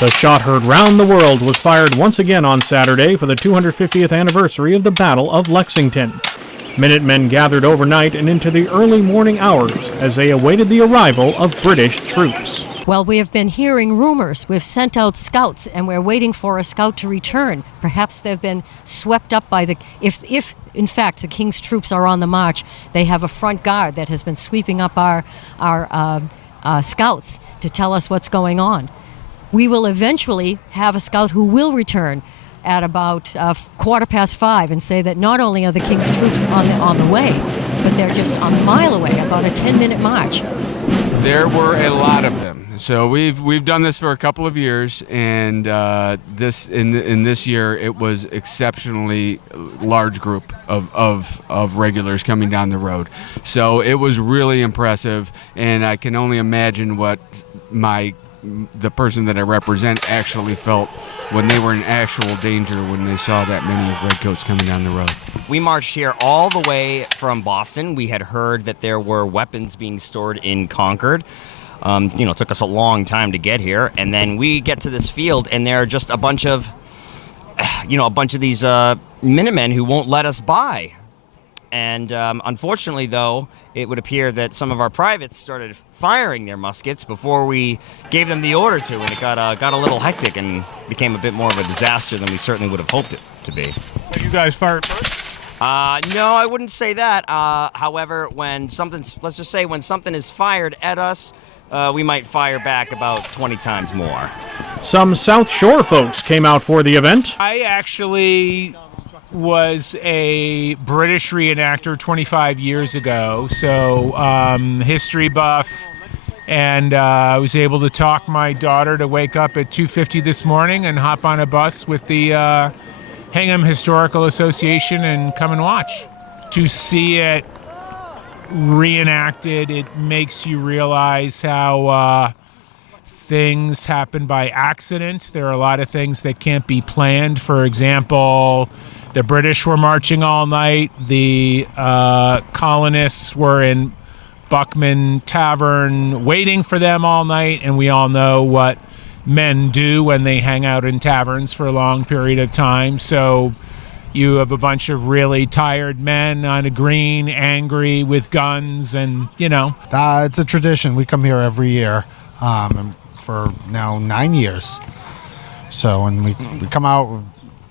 The shot heard round the world was fired once again on Saturday for the 250th anniversary of the Battle of Lexington. Minutemen gathered overnight and into the early morning hours as they awaited the arrival of British troops. Well, we have been hearing rumors. We've sent out scouts, and we're waiting for a scout to return. Perhaps they've been swept up by the... If in fact, the King's troops are on the march, they have a front guard that has been sweeping up our scouts to tell us what's going on. We will eventually have a scout who will return at about 5:15 and say that not only are the King's troops on the way, but they're just a mile away, about a 10-minute march. There were a lot of them. So we've done this for a couple of years, and this year it was exceptionally large group of regulars coming down the road. So it was really impressive, and I can only imagine what the person that I represent actually felt when they were in actual danger when they saw that many redcoats coming down the road. We marched here all the way from Boston. We had heard that there were weapons being stored in Concord. It took us a long time to get here, and then we get to this field, and there are just a bunch of these Minutemen who won't let us by. And unfortunately, though, it would appear that some of our privates started firing their muskets before we gave them the order to, and it got a little hectic and became a bit more of a disaster than we certainly would have hoped it to be. So you guys fired first? No, I wouldn't say that. However, when something is fired at us, we might fire back about 20 times more. Some South Shore folks came out for the event. I actually was a British reenactor 25 years ago, so history buff, and I was able to talk my daughter to wake up at 2:50 this morning and hop on a bus with the Hingham Historical Association and come and watch. To see it reenacted, it makes you realize how things happen by accident. There are a lot of things that can't be planned. For example, the British were marching all night. The colonists were in Buckman Tavern waiting for them all night, and we all know what men do when they hang out in taverns for a long period of time. So you have a bunch of really tired men on a green, angry, with guns, and, It's a tradition. We come here every year for now 9 years. So when we come out, we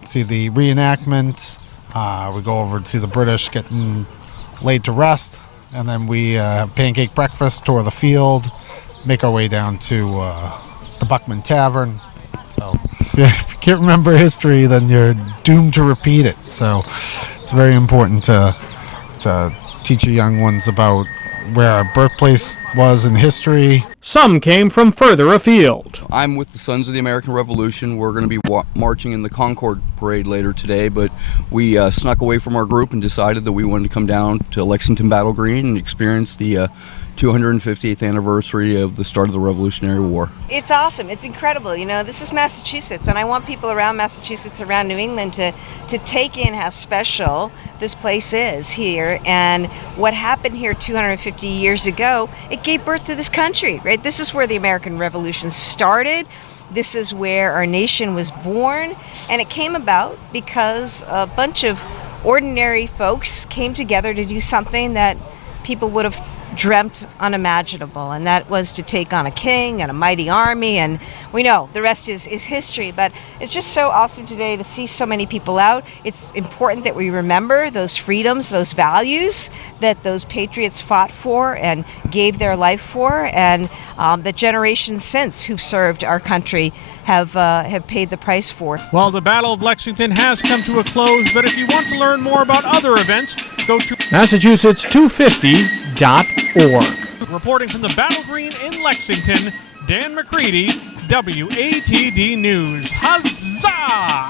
see the reenactment, we go over to see the British getting laid to rest, and then we have pancake breakfast, tour the field, make our way down to the Buckman Tavern. So if you can't remember history, then you're doomed to repeat it. So it's very important to teach your young ones about where our birthplace was in history. Some came from further afield. I'm with the Sons of the American Revolution. We're going to be marching in the Concord Parade later today, but we snuck away from our group and decided that we wanted to come down to Lexington Battle Green and experience the 250th anniversary of the start of the Revolutionary War. It's awesome. It's incredible. This is Massachusetts, and I want people around Massachusetts, around New England, to take in how special this place is here. And what happened here 250 years ago, it gave birth to this country, right? This is where the American Revolution started. This is where our nation was born, and it came about because a bunch of ordinary folks came together to do something that people would have dreamt unimaginable, and that was to take on a king and a mighty army, and we know the rest is history. But it's just so awesome today to see so many people out. It's important that we remember those freedoms, those values that those patriots fought for and gave their life for, and that generations since who've served our country have paid the price for. Well, the Battle of Lexington has come to a close, but if you want to learn more about other events, go to Massachusetts250.org. Reporting from the Battle Green in Lexington, Dan McCready, WATD News. Huzzah!